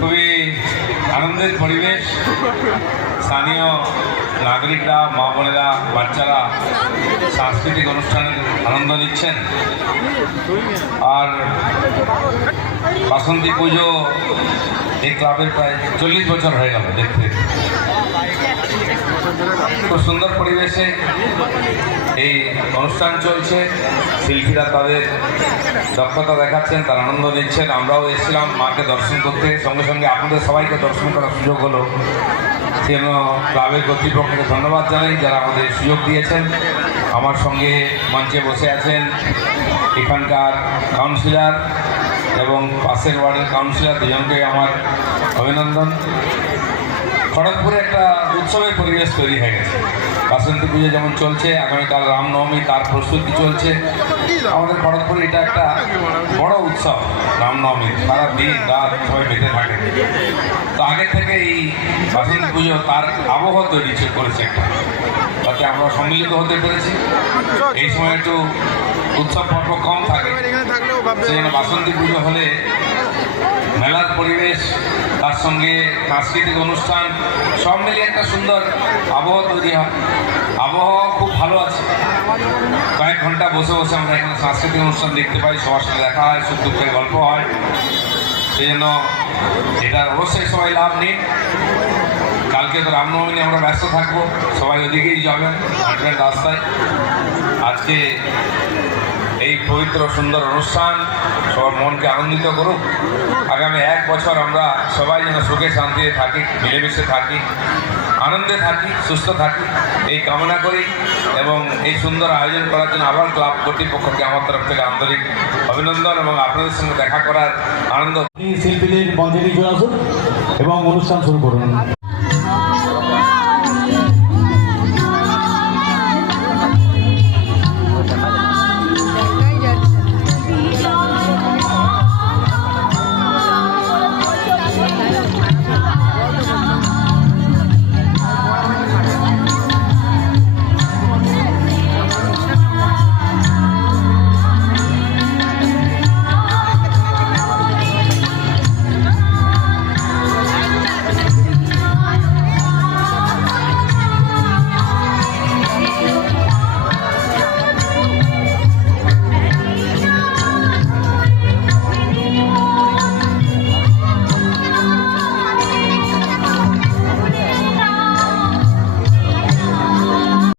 খুবই আনন্দের পরিবেশ। স্থানীয় নাগরিকরা, মা বোনেরা, বাচ্চারা সাংস্কৃতিক অনুষ্ঠানের আনন্দ নিচ্ছেন। আর বাসন্তী পুজো এই ক্লাবের প্রায় 40 বছর হয়ে গেল দেখতে। খুব সুন্দর পরিবেশে এই অনুষ্ঠান চলছে। শিল্পীরা তাদের দক্ষতা দেখাচ্ছেন, তার আনন্দ নিচ্ছেন। আমরাও এসেছিলাম মাকে দর্শন করতে, সঙ্গে সঙ্গে আপনাদের সবাইকে দর্শন করার সুযোগ হলো। সেজন্য ক্লাবের কর্তৃপক্ষকে ধন্যবাদ জানাই যারা আমাদের সুযোগ দিয়েছেন। আমার সঙ্গে মঞ্চে বসে আছেন এখানকার কাউন্সিলর এবং পাশের ওয়ার্ডের কাউন্সিলর, দুজনকে আমার অভিনন্দন। খড়গপুরে একটা উৎসবের পরিবেশ তৈরি হয়ে গেছে। বাসন্তী পুজো যেমন চলছে, আগামীকাল রামনবমী, তার প্রস্তুতি চলছে। আমাদের খড়গপুরে এটা একটা বড় উৎসব। রামনবমী সারা দিন রাত সবাই বেঁধে থাকে। তো আগে থেকে এই বাসন্তী পুজো তার আবহাওয়া তৈরি করেছে একটা, তাতে আমরা সম্মিলিত হতে পেরেছি। এই সময় একটু উৎসব পর্ব কম থাকে, সেজন্য বাসন্তী পুজো হলে মেলার পরিবেশ, তার সঙ্গে সাংস্কৃতিক অনুষ্ঠান সব মিলিয়ে একটা সুন্দর আবহাওয়া তৈরি হয়। আবহাওয়া খুব ভালো আছে। কয়েক ঘন্টা বসে বসে আমরা এখানে সাংস্কৃতিক অনুষ্ঠান দেখতে পাই, সবার সাথে দেখা হয়, সুখ দুঃখের গল্প হয়। সেই জন্য এটার অবশ্যই সবাই লাভ নিন। কালকে তো রামনবমী নিয়ে আমরা ব্যস্ত থাকবো, সবাই ওদিকেই যাবেন, হাঁটবেন রাস্তায়। আজকে এই পবিত্র সুন্দর অনুষ্ঠান সবার মনকে আনন্দিত করুক। আগামী 1 বছর আমরা সবাই যেন সুখে শান্তিতে থাকি, মিলেমিশে থাকি, আনন্দে থাকি, সুস্থ থাকি, এই কামনা করি। এবং এই সুন্দর আয়োজন করার জন্য আবার ক্লাব কর্তৃপক্ষকে আমার তরফ থেকে আন্তরিক অভিনন্দন এবং আপনাদের সঙ্গে দেখা করার আনন্দ। শিল্পীদের মঞ্চে নিয়ে চলে আসুন এবং অনুষ্ঠান শুরু করুন।